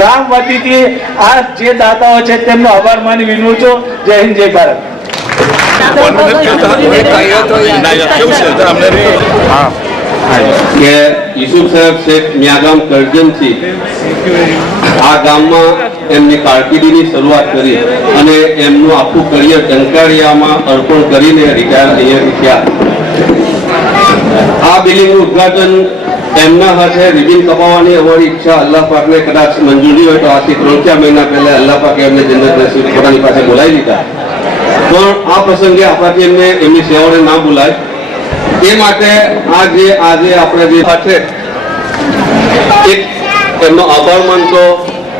ગામ વતીથી આ જે દાતાઓ છે તેમનો આભાર માની વિનવું છું. જય હિન્દ, જય ભારત. કે યુસુફ સાહેબ શેખ મિયાગામ કરજણથી આ ગામમાં એમની કારકિર્દીની શરૂઆત કરી અને એમનું આખું કરિયર ટંકારિયામાં અર્પણ કરીને રિટાયર અહીંયાથી થયા. આ બિલ્ડિંગનું ઉદઘાટન એમના હાથે રિબિન કપાવવાની અમારી ઈચ્છા અલ્લાહ પાકને કદાચ મંજૂરી હોય તો આજથી 3-4 મહિના પહેલા અલ્લાહ પાકે એમને જન્નત નસીબ પોતાની પાસે બોલાવી લીધા. પણ આ પ્રસંગે આપણાથી એમને એમની સેવાઓને ના બોલાય એ માટે આજે આપણે જે સાથે એક એમનો આભાર માનતો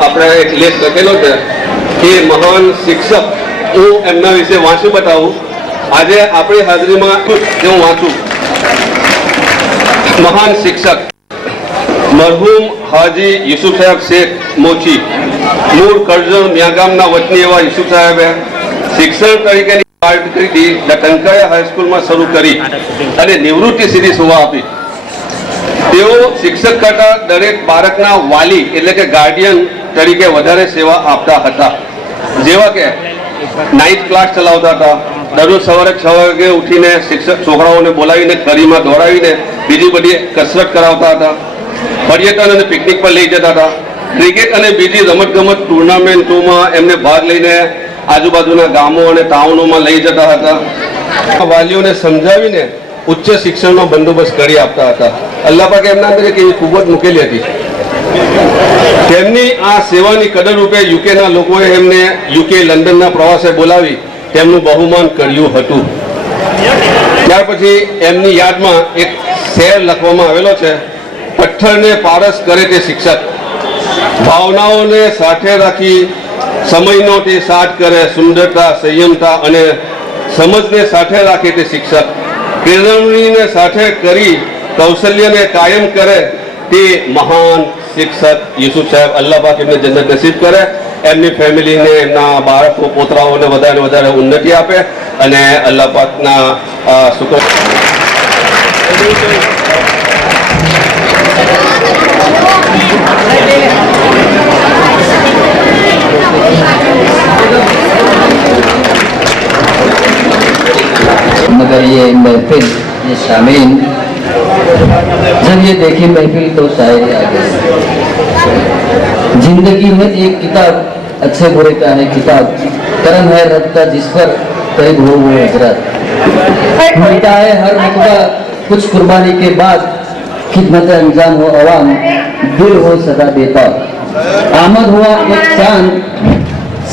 આપણે એક લેખ લખેલો છે કે મહાન શિક્ષક. હું એમના વિશે વાંચી બતાવું. આજે આપણી હાજરીમાં હું વાંચું. મહાન શિક્ષક મરહૂમ હાજી યુસુફ સાહેબ શેખ મોચી, મૂળ કરજણ મિયાગામના વતની એવા યુસુફ સાહેબે શિક્ષણ તરીકેની કારકિર્દી ટંકારિયા હાઈસ્કૂલમાં શરૂ કરી અને નિવૃત્તિ સુધી સેવા આપી. તેઓ શિક્ષક કરતા દરેક બાળકના વાલી એટલે કે ગાર્ડિયન તરીકે વધારે સેવા આપતા હતા. જેવા કે નાઇટ ક્લાસ ચલાવતા હતા. દરરોજ સવારે 6 વાગે ઉઠીને શિક્ષક છોકરાઓને બોલાવીને કરીમાં દોડાવીને બીજી બધી કસરત કરાવતા હતા. પર્યટન અને પિકનિક પર લઈ જતા હતા. ક્રિકેટ અને બીજી રમતગમત ટુર્નામેન્ટોમાં એમને ભાગ લઈને આજુબાજુના ગામો અને ટાઉનોમાં લઈ જતા હતા. વાલીઓને સમજાવીને ઉચ્ચ શિક્ષણનો બંદોબસ્ત કરી આપતા હતા. અલ્લાહ પાકે એમના અંદર એક એવી ખૂબ જ મૂકેલી હતી. તેમની આ સેવાની કદર રૂપે યુકેના લોકોએ એમને યુકે લંડનના પ્રવાસે બોલાવી તેમનું બહુમાન કર્યું હતું. ત્યાર પછી એમની યાદમાં એક શેર લખવામાં આવેલો છે. પથ્થરને પારસ કરે તે શિક્ષક, ભાવનાઓને સાથે રાખી સમયનો તે સાથ કરે, સુંદરતા, સંયમતા અને સમજને સાથે રાખે તે શિક્ષક, કેળવણીને સાથે કરી કૌશલ્યને કાયમ કરે તે મહાન શિક્ષક યુસુફ સાહેબ. અલ્લાહ પાક એમને જન્નત નસીબ કરે. એમની ફેમિલીને એમના બાળકો પોતરાઓને વધારે ઉન્નતિ આપે અને અલ્લાહ પાકના શુક્ર. मगर ये महफिल, ये शामीन, जब ये देखी महफिल तो शायरी आ गई. जिंदगी में एक किताब अच्छे बुरे का है किताब, करम है रब का जिस पर करीब हो वो हजरत. मिलता है हर रुतबा कुछ कुर्बानी के बाद, खिदमत अंजाम हो अवाम, दिल हो सदा बेताब. आमद हुआ एक चांद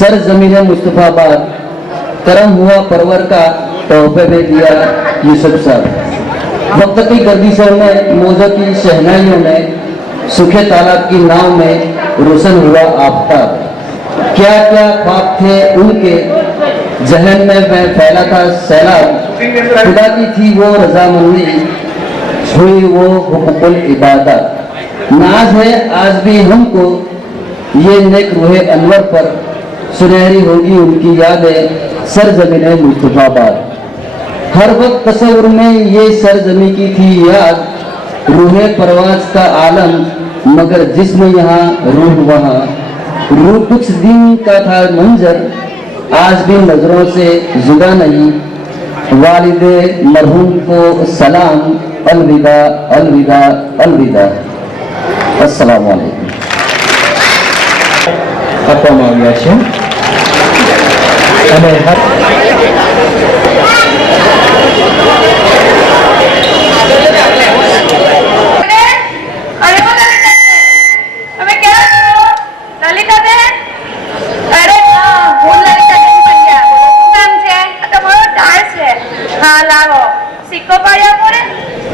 सर जमीन मुस्तफाबाद, करम हुआ परवर का तोहफे में दिया यूसुफ साहब. वक्त की गर्दिशों में, मौजों की शहनाइयों में, सूखे तालाब की नाव में रोशन हुआ आफ्ताब. क्या क्या ख्वाब थे उनके जहन में फैला था सैलाब. खुदा की थी वो रजामंदी, हुई वो हुकुकुल इबादत. नाज है आज भी हमको ये नेक रूहे अनवर पर, सुनहरी होगी उनकी यादें सरजमीन मुस्तफाबाद. हर वक्त तस्वुर में ये सरजमी की थी याद, रूहे परवाज का आलम मगर जिस्म यहाँ रूह वहाँ. रूह कुछ दिन का था मंजर, आज भी नजरों से जुदा नहीं. वालिदे मरहूम को सलाम, अलविदा अलविदा अलविदा. अस्सलाम वालेकुम. આપવામાં આવ્યા છે અને સિક્કો પાડી આપો ને.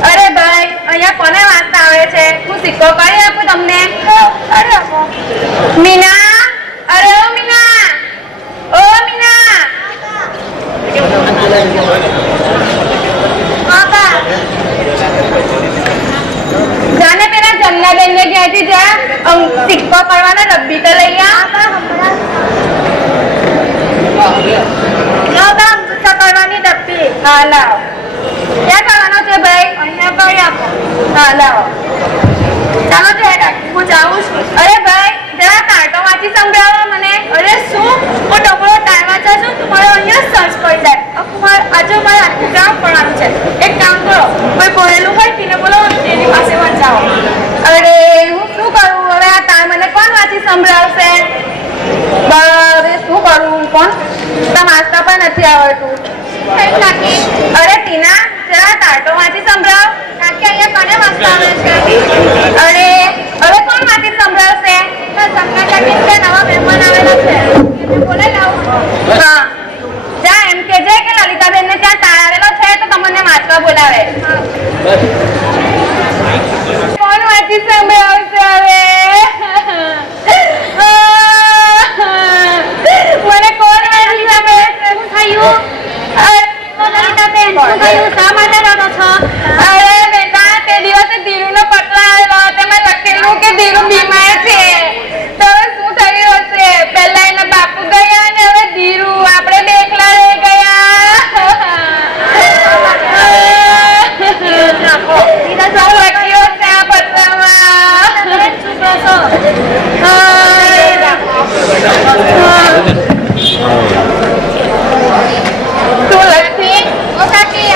અરે ભાઈ અહીંયા કોને વાંચતા આવે છે? હું સિક્કો પાડી આપું તમને. અરે આપો. મીના, અરે ઓ મીના, ઓ મીના. જાને પેલા જમનાબેન ને ક્યાંથી જા સિક્કો પાડવાનો રબ્બી તો લઈ આ. કરવાની ડબ્બી. હા લાવ. ક્યાં કરવાનો છે ભાઈ? અહીંયા કરી આપો. હા લાવો. ચાલો હું જાઉં છું. અરે ભાઈ જરા કાર્ટો વાંચી સંભળાવો મને. અરે શું હું ડબલો ટાઈમ વાંચા છું તો મારે અહીંયા સર્ચ કરી જાય. આજે મારે આખું કામ કરવાનું છે. એક કામ કરો, કોઈ ભણેલું હોય તેને બોલો એની પાસે વાંચાવો. અરે હું શું કરું હવે? આ ટાઈમ મને કોણ વાંચી સંભળાવશે? હવે શું કરું? કોણ વાંચતા પણ નથી આવડતું. અરે ટીના, જરા કાર્ટો વાંચી સંભળાવ. કાકી અહીંયા કોને વાંચતા આવે છે? અરે હવે કોણ વાંચી સંભળાવશે? સપના કાકી કે નવા મહેમાન આવેલા છે એને બોલે લાવો. હા જા એમ કહેજે કે લલિતાબેન ને ત્યાં તાળ આવેલો છે તો તમને વાંચવા બોલાવે. કોણ વાંચી સંભળાવશે હવે? મને કોણ વાંચી સંભળાવશે? શું થયું? લલિતાબેન શું થયું? શા માટે રડો છો? અરે બેટા, તે દિવસે ધીરુનો પત્ર આવેલો તેમાં લખેલું કે ધીરુ બીમાર છે. તો હવે શું થયું હશે? પહેલા એના બાપુ ગયા અને હવે ધીરુ આપણે બે એકલા રહી ગયા. શું લખ્યું હશે આ પત્રમાં? શું લખી?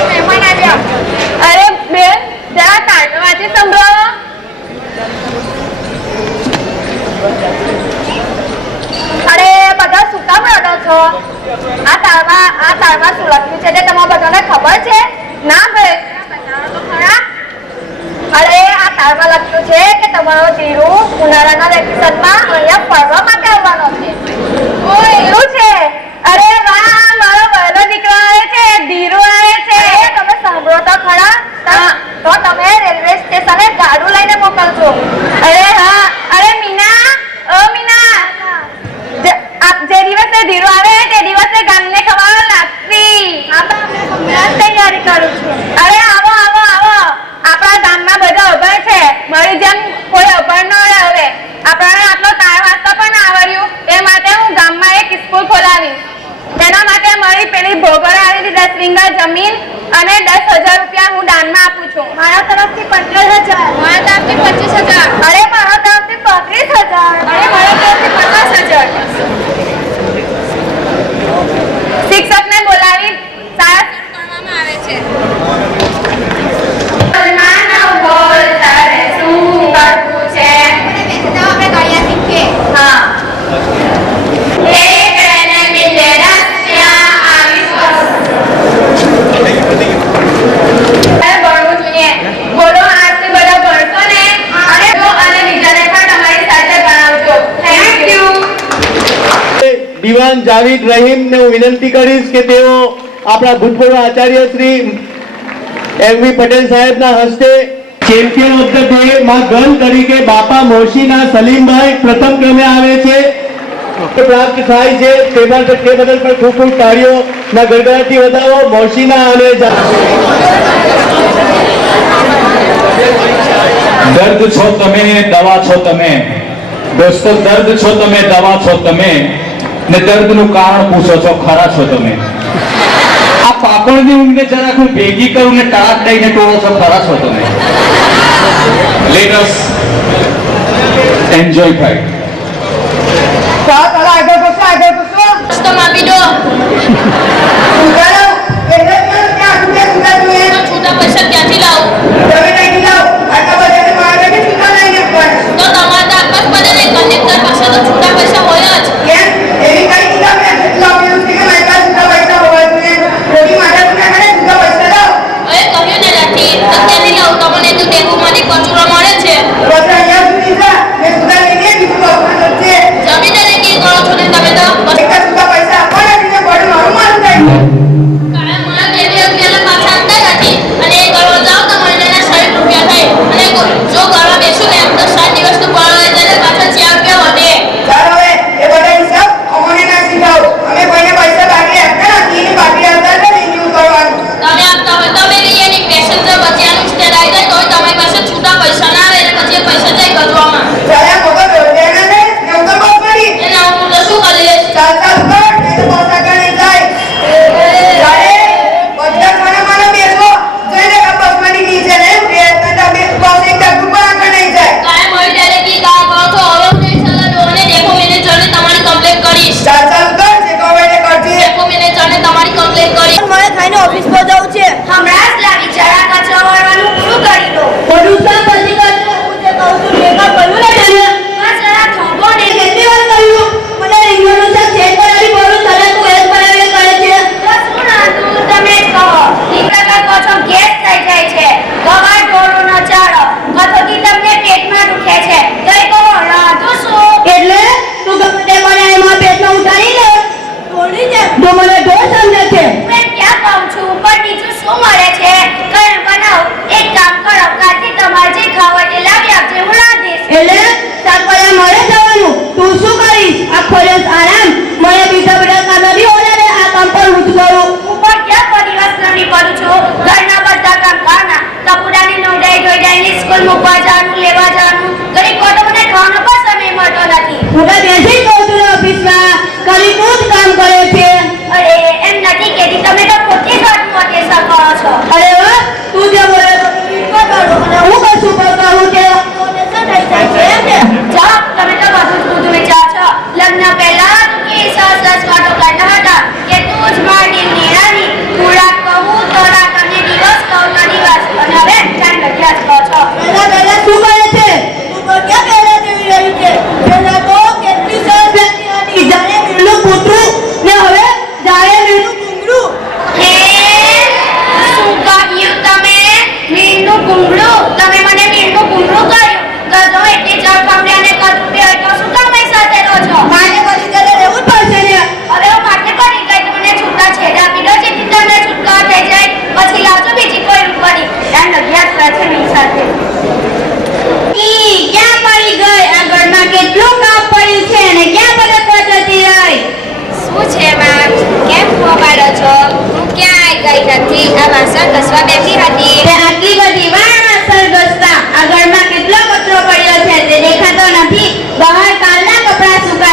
મહેમાન આવ્યા. અરે બેન, જરા કાર્ટો વાંચી સંભળાવો. અરે બધા શું કામ રડો છો? આ તાળમાં શું લખ્યું છે તે તમારા બધાને ખબર છે? ના ભાઈ, બતાવો તો ખરા. અરે આ તાળમાં લખ્યું છે કે તમારો ધીરુ ઉનાળાના વેકેશનમાં અહીંયા ફરવા માટે આવવાનો છે. ઓ એવું છે? અરે વાહ, મારો વહેલો દીકરો આવે છે, ધીરુ આવે છે. તમે સાંભળો તો ખરા. તો તમે રેલવે સ્ટેશને ગાડું લઈને મોકલજો. અરે હા. અરે મીના, ઓ મીના, જે દિવસે ધીરુ આવે તે દિવસે ગામને ખબર લાગતી. તૈયારી કરું છું. અરે આવો આવો આવો. આપણા ગામમાં બધા અભણ છે, મારી જેમ કોઈ અભણ ન રહે. આપણને આટલો તાળ વાંચતા પણ આવડ્યું એ માટે હું ગામમાં એક સ્કૂલ ખોલાવીશ. તેના માટે મારી પેલી ભોગળ આવેલી 10 વીંગા જમીન અને 10,000 રૂપિયા હું દાનમાં આપું છું. મારા તરફથી 15,000. મારા તરફથી 25,000. અરે મારા તરફથી 35,000. અરે મારા તરફથી 50,000. શિક્ષકને બોલાવી શાળા કરવામાં આવે છે. દીવાન જાવેદ રહીમને હું વિનંતી કરીશ કે તેઓ આપણા ભૂતપૂર્વ આચાર્ય શ્રી એમવી પટેલ સાહેબના હસ્તે ચેમ્પિયન ઓફ ધ ડે માં ગર્લ તરીકે બાપા મોશીના સલીમભાઈ પ્રથમ ક્રમે આવે છે પ્રાપ્ત થાય છે. તે બદલ પણ ખૂબ ખૂબ તાળીઓના ગડગડાટથી વધાવો મોશીના અને દર્દ છો તમે, દવા છો તમે. દોસ્તો, દર્દ છો તમે, દવા છો તમે, ને દર્દનું કારણ પૂછો છો, ખરા છો તમે. આ પાપણની ઊંઘને જરાક હું ભેગી કરું ને ટાળક દઈને ટોળો છો, ખરા છો તમે. લેટ અસ એન્જોય થાય. છૂટા પૈસા ક્યાંથી લાવું? તો તમારે તો આપવા જ પડે ને. કલેક્ટર પાસે તો છૂટા પૈસા હોય જ. હવે કહ્યું ને નથી તો ક્યાંથી લાવું? તમને તો દેવુમાંથી કચરો મળે છે.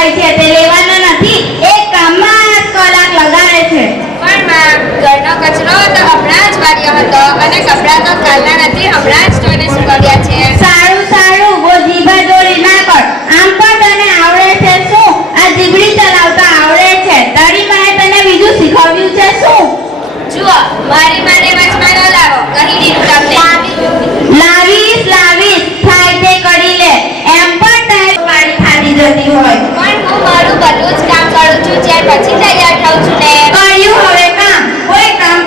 હોય છે તે લેવાનો નથી. એક કામમાં 8 કલાક લગાડે છે. પણ માં, ઘરનો કચરો તો હમણાં જ વાર્યો હતો અને કપડાં તો કાલના નથી, હમણાં જ ધોઈને સુકાવ્યા છે. સારું સારું, બહુ જીભા દોરી ના કર. આમ પણ તને આવડે છે શું? આ જીભડી ચલાવતા આવડે છે. તારી માએ તને બીજું શીખવ્યું છે શું? જુઓ, મારી માટે વચમાં ન લાવો, કહી દીધું તમને. લાવીશ લાવીશ, થાય તે કરી લે. એમ પણ તારી વાળી ખાલી જતી હોય. પણ હું મારું બધું જ કામ કરું છું, ત્યાર પછી તૈયાર થાઉં છું ને. કર્યું હવે કામ, કોઈ કામ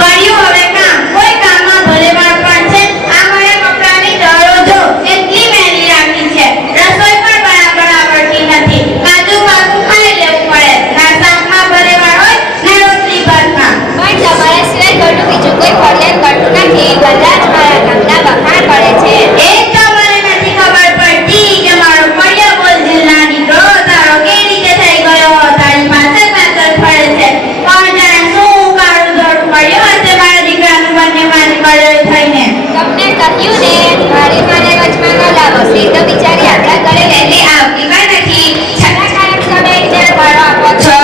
કર્યું હવે કામ, કોઈ કામમાં ભલે પણ છે. આ મને કપડાની ડરો જો, કેટલી મહેંદી રાખી છે. રસોઈ પણ બરાબર આવડતી નથી. કાજુ કાજુ ખાઈ લેવું પડે. ના શાકમાં ભલે હોય, ના રોટલી ભાતમાં. પણ તમારા સિવાય ઘરનું બીજું કોઈ ફરિયાદ કરતું નથી. બધા જ મારા કામના વખાણ કરે છે. એ તો મને નથી ખબર પડતી કે મારો પડ્યો બોલ જિલ્લા દીકરો તારો કેવી રીતે થઈ ગયો. તારી પાછળ પાછળ ફરે છે. કોણ જાણે શું કાળું ધોળું પડ્યું હશે મારા દીકરાનું બંને મારી કળેલ થઈને. તમને કહ્યું ને, મારી માને વચમાં ન લાવો. તે તો બિચારી આપણા ઘરે વહેલી આવતી પણ નથી. છતાં કાયમ તમે એને ભાડો આપો છો.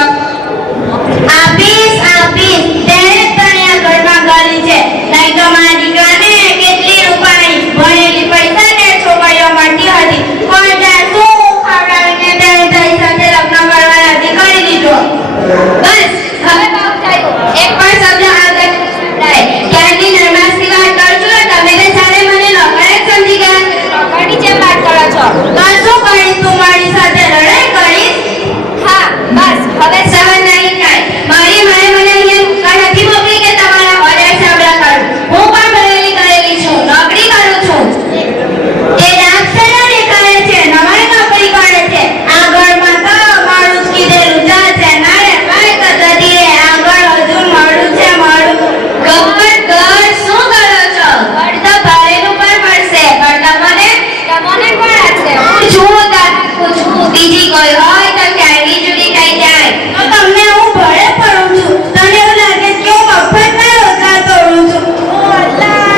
આપીશ આપીશ, તેને જ તને આ ઘરમાં ગાલી છે. નહીં તો મારા દીકરાને કેટલી રૂપાળી ભણેલી પૈસાને છોકરીઓ મળતી હતી. કોણ જાણે શું ખવડાવીને તેને તારી સાથે લગ્ન કરવા નથી કરી દીધો. બસ હવે બહુ થયું. એક પણ શબ્દ આગળ નહીં સંભળાય. ક્યાંથી નરમાસની વાત કરું છું, તમે તો જાણે મને નોકર જ સમજી ગયા. નોકરની જેમ વાત કરો છો. તો શું કરીશ, તું મારી સાથે લડાઈ કરીશ? હા, બસ હવે સહન નહીં થાય. મારી માએ મને અહીંયા દુકાન નથી મોકલી કે તમારા ઓર્ડર સાંભળા કરું. હું પણ ભણેલી ગયેલી છું, નોકરી કરું છું. એ દાંત શેના દેખાડે છે? નવાઈ નોકરી કરે છે. આ ઘરમાં તો મારું જ કીધેલું ચાલશે. ના રે ભાઈ, તો જતી રે. આગળ હજુ મળું છે મળું. ગબ્બર શું કરો છો? ઘર તો ભાડેનું પણ મળશે. પણ તમને તમને કોણ આપશે? છું તારા પૂછું. બીજી કોઈ હોય તો ક્યાંયની જુદી થઈ જાય. તો તમને હું ભળે પડું છું. તને એવું લાગે કે હું મફતના રોજગાર તોડું છું. ઓ અલ્લાહ,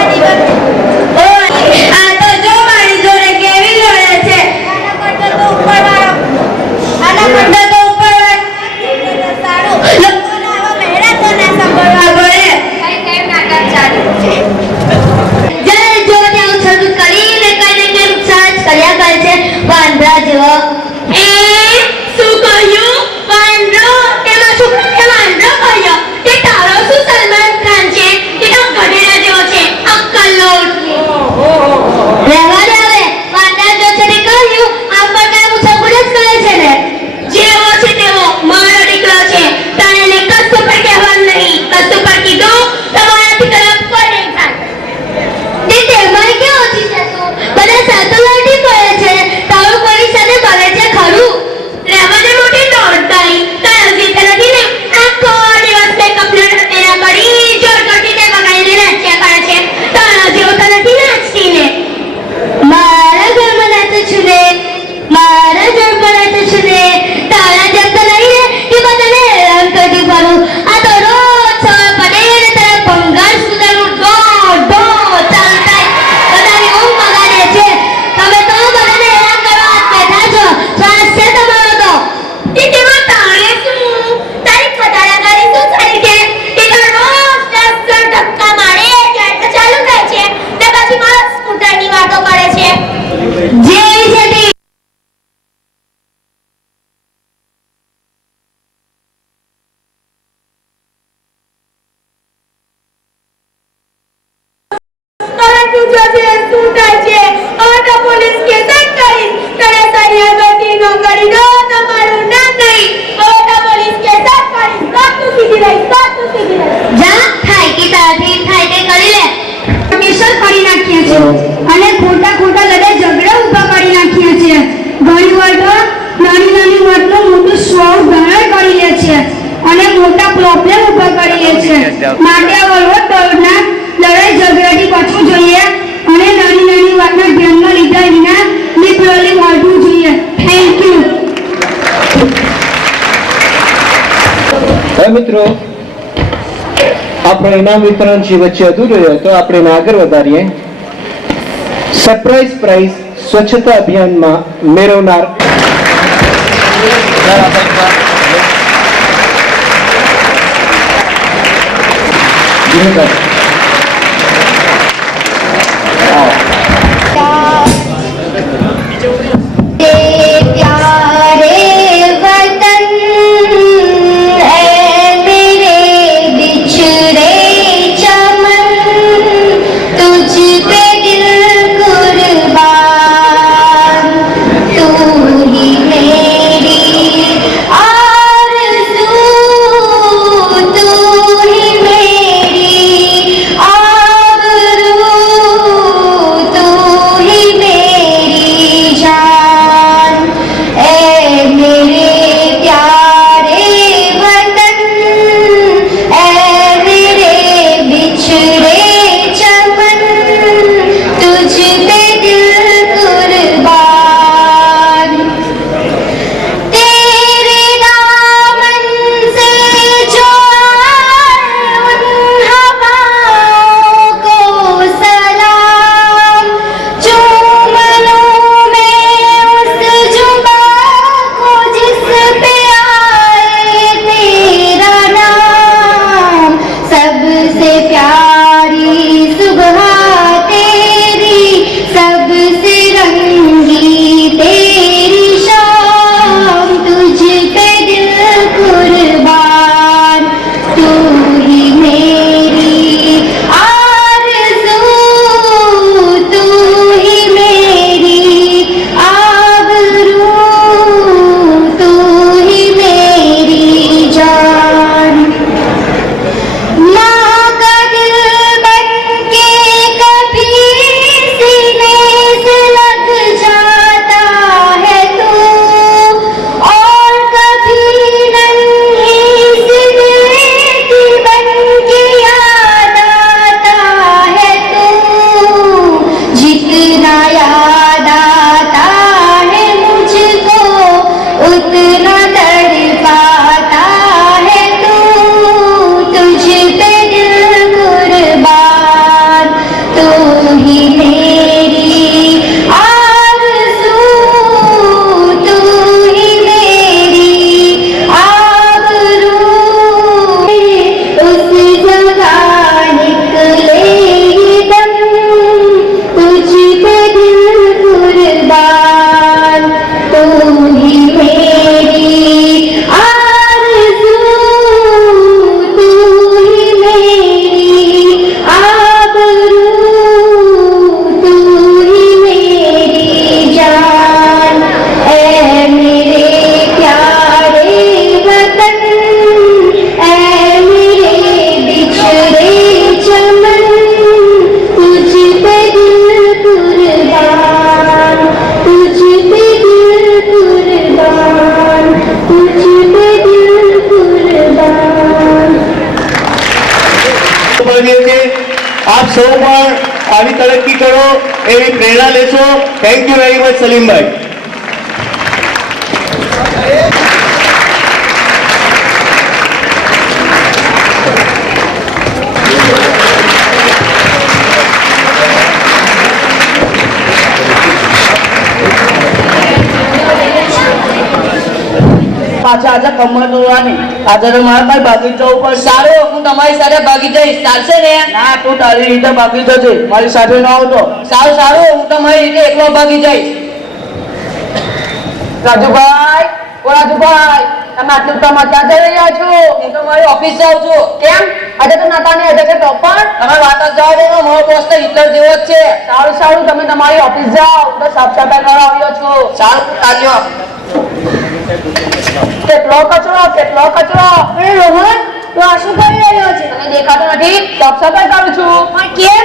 આ તો જો મારી જોડે કેવી લડે છે. આના કરતા તો ઉપરવાળો સારું. લોકોને આવા મહેરા તો ના સાંભળવા પડે. કઈ કઈ નાટક ચાલુ છે. જય જો ત્યાં છતું કરીને કઈને કે નુકસાન જ કર્યા કરે છે. વાંદરા જેવો. શું કહ્યું? વાંદરો? તેમાં છોકરાને વાંદરો કહ્યો? તે તારો શું સલમાન ખાન છે? તે તો ગધેડા જેવો છે. અક્કલનો નથી. રહેવા દે હવે. વાંદરા જો છે તે કહ્યું, આમ પણ કાંઈ મુસાફરી જ કરે છે ને. જેવો છે તેવો મારો દીકરો છે. તારે એને કશું પણ કહેવાનું નહીં. કશું પણ કીધું તો મારાથી ખરાબ કોઈ નહીં થાય. તે તેમાં કેવો ઓછી છે તું? બધા સાતો લાટી પડે છે. તારું કોઈ સાથે બને છે ખરું? રહેવા દે મોટી દોડતાઈ. તારા જીતે નથી ને. આખો દિવસ તે કપડાં એના કરી જોર કરતી તે બગાડીને નાચ્યા કરે છે. તારા જેવો તો નથી નાચતી ને. મારા ઘરમાં નાચું છું ને. મારા ઘરમાં નાચું છું ને. તારા જેમ તો નહીં ને કે બધાને હેરાન કરતી ફરું. આ તો રોજ સવાર પડે ને તારા ભંગાર સુધારું દોડ દોડ ચાલુ થાય. બધાની ઊંઘ બગાડે છે. તમે તો બધાને હેરાન કરવા જ બેઠા છો. શ્વાસ છે તમારો તો. તેમાં તારે શું? તારી ખટારાગારી શું સારી છે? તે તો રોજ 10 ધક્કા મારે ત્યારે તો ચાલુ થાય છે. ને પછી મારા સ્કૂટરની વાતો કરે છે. જેવી છે તે તું જોજે શું થાય છે. હવે તો પોલીસ કેસ જ કરીશ. તને સરિયાગતી નોકરી દો તો મારું નામ નહીં. હવે તો પોલીસ કેસ જ કરીશ. તો તું સીધી રહીશ. તો તું સીધી રહીશ. જા થાય કે તારાથી થાય તે કરી લે. કેસર કરી નાખીએ છીએ અને ખોટા ખોટા બધા ઝઘડા ઊભા કરી નાખીએ છીએ. ઘણી વાર તો નાની નાની વાતનું મોટું સ્વર ધારણ કરી લે છે અને મોટા પ્રોબ્લેમ ઊભા કરી લે છે. માટે આ વહીવટ દોડના લડાઈ ઝઘડાથી બચવું જોઈએ અને નાની નાની વાતના ધ્યાનમાં લીધા વિના લિબરલી મળવું જોઈએ. Thank you. હવે મિત્રો, આપણે ઇનામ વિતરણ છે વચ્ચે અધૂરું રહ્યું તો આપણે એને આગળ વધારીએ. સરપ્રાઈઝ પ્રાઇઝ સ્વચ્છતા અભિયાનમાં મેળવનાર प्यारे वतन ऐ मेरे बिछड़े चमन तुझ पे दिल कुर्बान तू ही मेरी आरज़ू तू ही मेरी आबरू तू ही मेरी जान ऐ मेरे प्यारे वतन ऐ मेरे बिछड़े चमन तुझ पे दिल कुर्बान तेरे दामन से जो उन हवाओं को सलाम चूम लूं मैं उस जुबा को जिस पे आए तेरा नाम सबसे प्यारी सुबह तेरी सबसे रंगी तेरी शाम तुझ पे दिल कुर्बान तू ही मेरी आरज़ू तू ही मेरी आबरू तू ही मेरी जान माँ का दिल बन के कभी सीने से लग जाता है तू और कभी नन्ही सी बेटी बन के याद आता है तू जितना याद आता है मुझको उतना तड़पाता है तू तुझ पे दिल कुर्बान तू ही मेरी आरज़ू तू ही मेरी आबरू उस जगह निकले ये दम तुझ पे दिल कुर्बान तू ही मेरी आरज़ू तू ही मेरी आबरू तू ही मेरी जान ऐ मेरे प्यारे वतन ऐ मेरे बिछड़े चमन तुझ पे दिल कुर्बान तुझ पे दिल कुर्बान तुझ पे दिल कुर्बान બનીએ છીએ. આપ સૌ પણ આવી તરક્કી કરો એવી પ્રેરણા લેશો. થેન્ક યુ વેરી મચ સલીમભાઈ. પાછા આજે કમર દોરવાની આજે તો મારા ભાઈ ભાગી જવું પડશે. સારું હું તમારી સાથે ભાગી જઈશ ચાલશે ને? ના તું તારી રીતે ભાગી જજે મારી સાથે ન આવતો. સારું સારું હું તમારી રીતે એકલો ભાગી જઈશ. રાજુભાઈ ઓ રાજુભાઈ તમે આટલું તમે ક્યાં જઈ રહ્યા છો? હું તો મારી ઓફિસ જાઉં છું. કેમ આજે તો નાતાની આજે કે તો પણ તમે વાત જ જવા દો મારો બોસ તો હિટલર જેવો જ છે. સારું સારું તમે તમારી ઓફિસ જાઓ હું તો સાફ સફાઈ કરવા આવ્યો છું. સારું ચાલ્યો. કેટલો કચરો અરે રોહન તું આ શું કરી રહ્યો છે? તને દેખાતું નથી? સાફ સફાઈ કરું છું. પણ કેમ?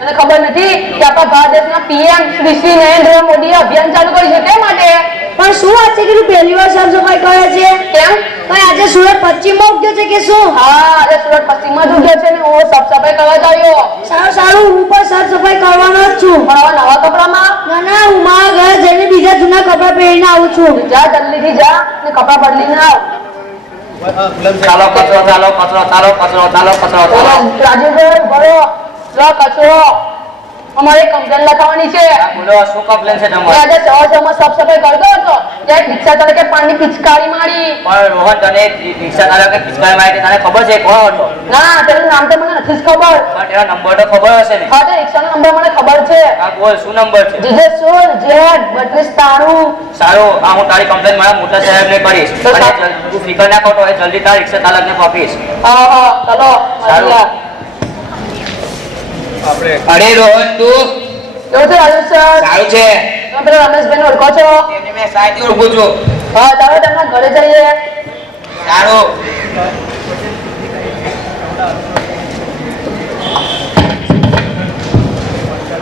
તને ખબર નથી કે આપણા ભારત દેશના પીએમ શ્રી નરેન્દ્ર મોદીએ અભિયાન ચાલુ કર્યું છે તે માટે. પણ શું વાત છે કે તું પહેલી વાર સાફ સફાઈ કરે છે? કેમ? પણ આજે સુરત પશ્ચિમમાં ઉગ્યો છે કે શું? હા આજે સુરત પશ્ચિમમાં જ ઉગ્યો છે ને હું સાફ સફાઈ કરવા જ આવ્યો. સારું સારું હું પણ સાફ સફાઈ કરવાનો જ છું. પણ આવા નવા કપડામાં? ના ના હું મારા ઘરે જઈને બીજા જૂના કપડાં પહેરીને આવું છું. જા જલ્દીથી જા ને કપડાં બદલીને આવ. ચાલો કચરો ચાલો કચરો ચાલો કચરો ચાલો કચરો ચાલો રાજુભાઈ ભરો લો કચરો. અમારે કમ્પ્લેન લખાવવાની છે. બોલો શું કમ્પ્લેન છે કે તમારે? આજે સવારમાં સાફ સફાઈ કરતો હતો ત્યારે રિક્ષા ચાલકે પાણી પિચકારી મારી. પણ રોહન તને રિક્ષા ચાલકે પિચકારી મારી તને ખબર છે કોણ હતો? ના તેનું નામ તો મને નથી જ ખબર. પણ તેનો નંબર તો ખબર હશે ને? હા તે રિક્ષાનો નંબર મને ખબર છે. હા બોલ શું નંબર છે? જીજે સોલ જેડ 3293. સારું આ હું તારી કમ્પ્લેન મારા મોટા સાહેબને કરીશ તો અને સા- તું ફિકર ના કરતો હોય જલ્દી તારા રિક્ષા ચાલકને આપીશ. હા હા ચલો સારું. મળીએ. અરે રોહન તું કેવું છે રાજેશ સર? સારું છે તમે પેલા રમેશભાઈને ઓળખો છો? તેને મેં સાચી ઓળખું છું. હા ચાલો તેમના ઘરે જઈએ. સારું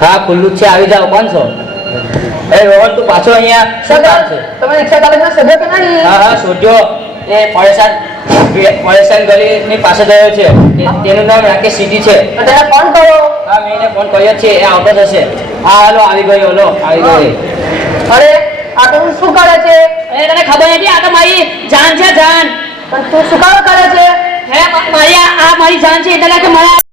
હા ખુલ્લું જ છે આવી જાઓ. કોણ છો? એ રોહન તું પાછો અહીંયા શું કામ છે? તમે રિક્ષા ચાલકને શોધ્યો કે નહીં? હા હા શોધ્યો એ પરેશાન ગલીની પાસે ગયો છે તેનું નામ રાકેશ સિટી છે. તો તેને ફોન કરો. હા મેં એને ફોન કર્યો છે એ આવતો જ હશે. હા હાલો આવી ગયો લો આવી ગયો. અરે આ તો શું કરે છે? એ તને ખબર નથી આ તો મારી જાન છે જાન. પણ તું શું કામ કરે છે? હે મારી આ મારી જાન છે એટલે કે મારા